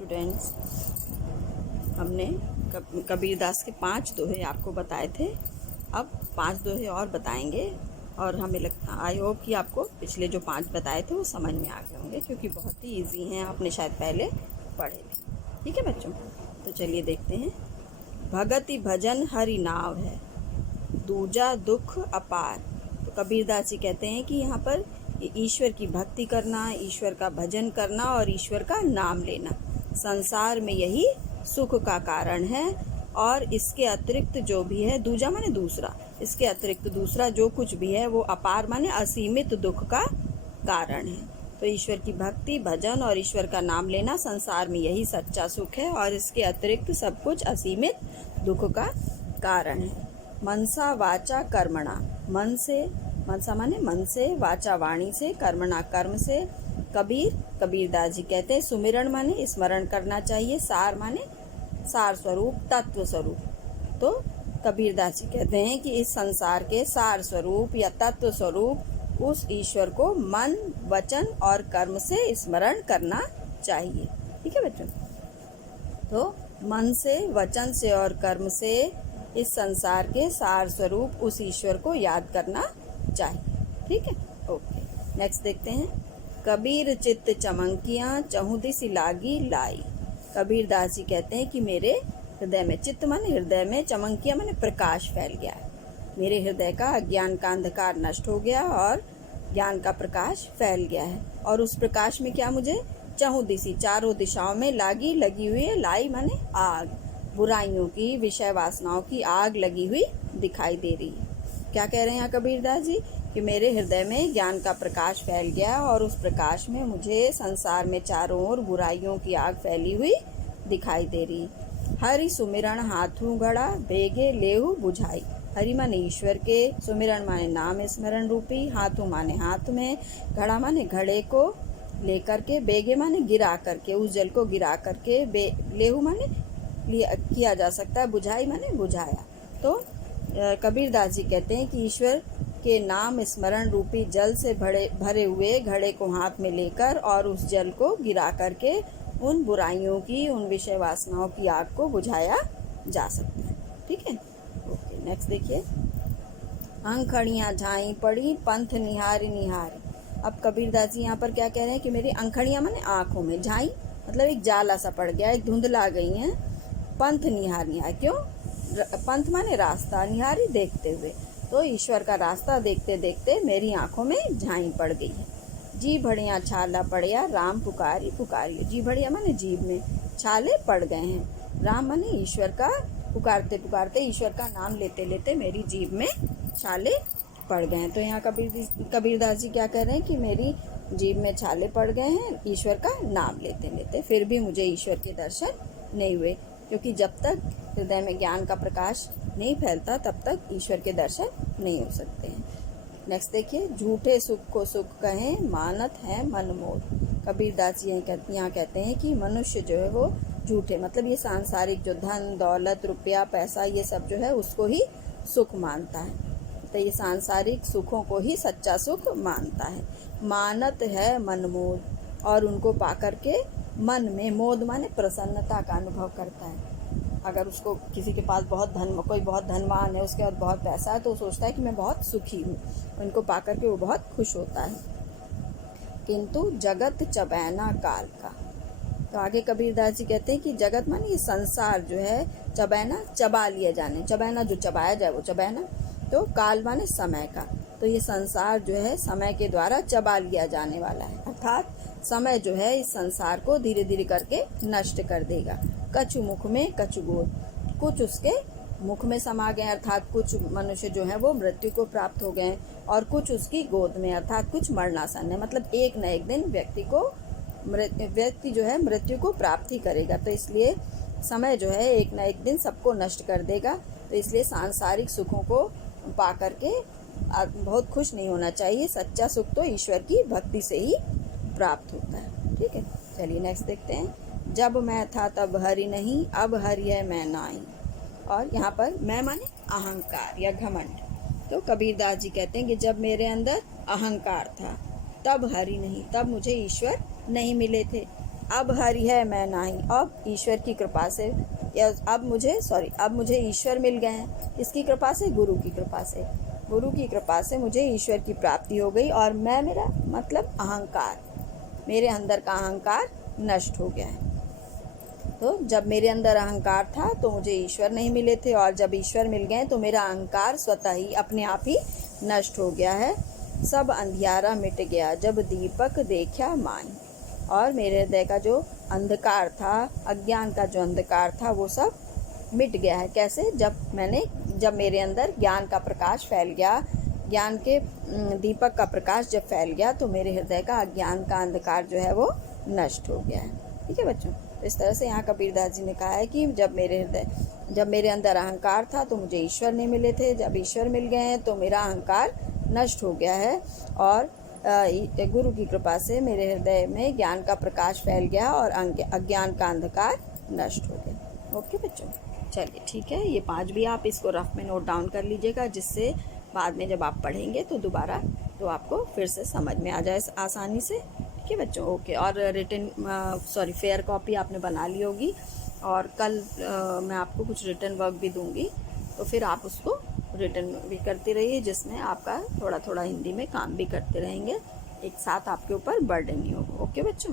Students, हमने कबीरदास के 5 दोहे आपको बताए थे। अब 5 दोहे और बताएंगे और हमें लगता आई होप कि आपको पिछले जो 5 बताए थे वो समझ में आ गए होंगे, क्योंकि बहुत ही इजी हैं, आपने शायद पहले पढ़े थे। ठीक है बच्चों, तो चलिए देखते हैं। भगति भजन हरि नाव है, दूजा दुख अपार। तो कबीरदास जी कहते हैं कि यहाँ पर ईश्वर की भक्ति करना, ईश्वर का भजन करना और ईश्वर का नाम लेना संसार में यही सुख का कारण है। और इसके अतिरिक्त जो भी है, दूजा माने दूसरा, इसके अतिरिक्त दूसरा जो कुछ भी है वो अपार माने असीमित दुख का कारण है। तो ईश्वर की भक्ति भजन और ईश्वर का नाम लेना संसार में यही सच्चा सुख है और इसके अतिरिक्त सब कुछ असीमित दुख का कारण है। मनसा वाचा कर्मणा, मन से, मनसा माने मन से, वाचा वाणी से, कर्मणा कर्म से। कबीरदास जी कहते हैं सुमिरन माने स्मरण करना चाहिए, सार माने सार स्वरूप, तत्व स्वरूप। तो कबीरदास जी कहते हैं कि इस संसार के सार स्वरूप या तत्व स्वरूप उस ईश्वर को मन वचन और कर्म से स्मरण करना चाहिए। ठीक है बच्चों, तो मन से, वचन से और कर्म से इस संसार के सार स्वरूप उस ईश्वर को याद करना चाहिए। ठीक है, ओके। नेक्स्ट देखते हैं। कबीर चित्त चमंकियाँ चहुँ दिसि लागी लाई। कबीरदास जी कहते हैं कि मेरे हृदय में, चित्त माने हृदय में, चमंकिया माने प्रकाश फैल गया है। मेरे हृदय का अज्ञान का अंधकार नष्ट हो गया और ज्ञान का प्रकाश फैल गया है। और उस प्रकाश में क्या मुझे चहुँ दिशि, चारों दिशाओं में लागी, लगी हुई है। लाई माने आग, बुराइयों की, विषय वासनाओं की आग लगी हुई दिखाई दे रही है। क्या कह रहे हैं यहाँ कबीरदास जी कि मेरे हृदय में ज्ञान का प्रकाश फैल गया और उस प्रकाश में मुझे संसार में चारों ओर बुराइयों की आग फैली हुई दिखाई दे रही। हरि सुमिरन हाथू घड़ा, बेगे लेहु बुझाई। हरि माने ईश्वर के, सुमिरन माने नाम स्मरण रूपी, हाथू माने हाथ में, घड़ा माने घड़े को लेकर के, बेगे माने गिरा करके, उस जल को गिरा करके, लेहु माने किया जा सकता है, बुझाई माने बुझाया। तो कबीरदास जी कहते हैं कि ईश्वर के नाम स्मरण रूपी जल से भरे हुए घड़े को हाथ में लेकर और उस जल को गिरा करके उन बुराइयों की, उन विषय वासनाओं की आग को बुझाया जा सकता है। ठीक है, ओके। नेक्स्ट देखिए। अंखड़ियाँ झाई पड़ी पंथ निहारी निहारी। अब कबीरदास जी यहाँ पर क्या कह रहे हैं कि मेरी अंखड़ियाँ माने आँखों में, झाई मतलब एक जाला सा पड़ गया, एक धुंधला गई हैं। पंथ निहारी है, क्यों? पंथ माने रास्ता, निहारी देखते हुए। तो ईश्वर का रास्ता देखते देखते मेरी आंखों में झाई पड़ गई है। जी भड़िया छाला पड़िया राम पुकारी पुकारियो। जी भड़िया माने जीभ में, छाले पड़ गए हैं। राम माने ईश्वर का, पुकारते पुकारते ईश्वर का नाम लेते लेते मेरी जीभ में छाले पड़ गए हैं। तो यहाँ कबीरदास जी क्या कह रहे हैं कि मेरी जीभ में छाले पड़ गए हैं ईश्वर का नाम लेते लेते, फिर भी मुझे ईश्वर के दर्शन नहीं हुए, क्योंकि जब तक हृदय में ज्ञान का प्रकाश नहीं फैलता तब तक ईश्वर के दर्शन नहीं हो सकते हैं। नेक्स्ट देखिए। झूठे सुख को सुख कहें मानत है मनमोद। कबीरदास जी यहाँ कहते हैं कि मनुष्य जो है वो झूठे, मतलब ये सांसारिक जो धन दौलत रुपया पैसा ये सब जो है उसको ही सुख मानता है। तो ये सांसारिक सुखों को ही सच्चा सुख मानता है। मानत है मनमोद, और उनको पाकर के मन में, मोद माने प्रसन्नता का अनुभव करता है। अगर उसको किसी के पास बहुत धन, कोई बहुत धनवान है, उसके पास बहुत पैसा है, तो सोचता है कि मैं बहुत सुखी हूँ, उनको पाकर के वो बहुत खुश होता है। किंतु जगत चबैना काल का। तो आगे कबीरदास जी कहते हैं कि जगत माने ये संसार जो है, चबैना चबा लिया जाने, चबैना जो चबाया जाए वो चबैना, तो काल माने समय का। तो ये संसार जो है समय के द्वारा चबा लिया जाने वाला है, अर्थात समय जो है इस संसार को धीरे धीरे करके नष्ट कर देगा। कछु मुख में कछु गोद, कुछ उसके मुख में समा गए, अर्थात कुछ मनुष्य जो है वो मृत्यु को प्राप्त हो गए, और कुछ उसकी गोद में, अर्थात कुछ मरणासन है, मतलब एक न एक दिन व्यक्ति जो है मृत्यु को प्राप्त ही करेगा। तो इसलिए समय जो है एक न एक दिन सबको नष्ट कर देगा। तो इसलिए सांसारिक सुखों को पा करके बहुत खुश नहीं होना चाहिए। सच्चा सुख तो ईश्वर की भक्ति से ही प्राप्त होता है। ठीक है, चलिए नेक्स्ट देखते हैं। जब मैं था तब हरि नहीं, अब हरि है मैं नाई। और यहाँ पर मैं माने अहंकार या घमंड। तो कबीरदास जी कहते हैं कि जब मेरे अंदर अहंकार था तब हरि नहीं, तब मुझे ईश्वर नहीं मिले थे। अब हरि है मैं नाही, अब ईश्वर की कृपा से, या अब मुझे ईश्वर मिल गए हैं। किसकी कृपा से? गुरु की कृपा से। गुरु की कृपा से मुझे ईश्वर की प्राप्ति हो गई और मैं, मेरा मतलब अहंकार, मेरे अंदर का अहंकार नष्ट हो गया है। तो जब मेरे अंदर अहंकार था तो मुझे ईश्वर नहीं मिले थे, और जब ईश्वर मिल गए तो मेरा अहंकार स्वतः ही अपने आप ही नष्ट हो गया है। सब अंधियारा मिट गया जब दीपक देखा माही, और मेरे हृदय का जो अंधकार था, अज्ञान का जो अंधकार था, वो सब मिट गया है। कैसे? जब मेरे अंदर ज्ञान का प्रकाश फैल गया, ज्ञान के दीपक का प्रकाश जब फैल गया तो मेरे हृदय का अज्ञान का अंधकार जो है वो नष्ट हो गया है। ठीक है बच्चों, इस तरह से यहाँ कबीरदास जी ने कहा है कि जब मेरे अंदर अहंकार था तो मुझे ईश्वर नहीं मिले थे, जब ईश्वर मिल गए हैं तो मेरा अहंकार नष्ट हो गया है, और गुरु की कृपा से मेरे हृदय में ज्ञान का प्रकाश फैल गया और अज्ञान का अंधकार नष्ट हो गया। ओके बच्चों, चलिए ठीक है। ये 5 भी आप इसको रफ में नोट डाउन कर लीजिएगा, जिससे बाद में जब आप पढ़ेंगे तो दोबारा तो आपको फिर से समझ में आ जाए आसानी से। ठीक है बच्चों, ओके। और फेयर कॉपी आपने बना ली होगी, और कल मैं आपको कुछ रिटन वर्क भी दूंगी, तो फिर आप उसको रिटन भी करते रहिए, जिसमें आपका थोड़ा थोड़ा हिंदी में काम भी करते रहेंगे, एक साथ आपके ऊपर बर्डन नहीं होगा। ओके बच्चों।